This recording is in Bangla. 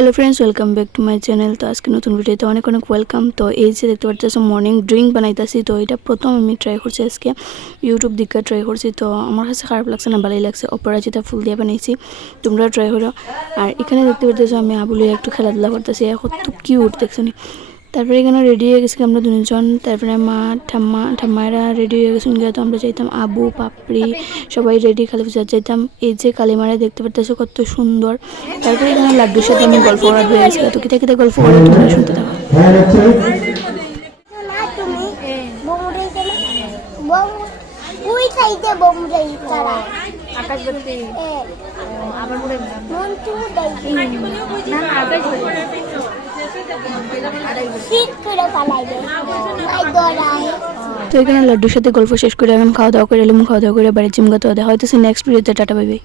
Hello friends, welcome back to my channel. তো আজকে নতুন ভিডিওতে অনেক অনেক ওয়েলকাম। তো এই যে দেখতে পাচ্ছি মর্নিং ড্রিঙ্ক বানাইতেছি। তো এটা প্রথম আমি ট্রাই করছি, আজকে ইউটিউব দিকে ট্রাই করছি। তো আমার কাছে খারাপ লাগছে না, ভালোই লাগছে। অপরাজিতা ফুল দিয়ে বানাইছি, তোমরা ট্রাই করো। আর এখানে দেখতে পাচ্ছি আমি আবুলে একটু খেলাধুলা করতেছি, কত কিউট দেখছো নি। তারপরে এখানে রেডি হয়ে গেছি আমরা দুজন। তারপরে মা ঠাম্মারা রেডি হয়ে গেছেন গিয়ে। তো আমরা যাইতাম আবু পাপড়ি সবাই রেডি, খালি পূজা যাইতাম। এই যে কালীমারে দেখতে পারতেছো কত সুন্দর। তারপরে এখানে লাড্ডুর সাথে আমি গল্প করা হয়ে গেছি। তো কিতা কিতা গল্প করে তোমরা শুনতে থাকো। তো এখানে লাড্ডুর সাথে গল্প শেষ করে এখন খাওয়া দাওয়া করে এলাম। খাওয়া দাওয়া করে বাড়ি চিমগাতে দেখা হয়তো নেক্সট ভিডিওতে। Tata bye bye.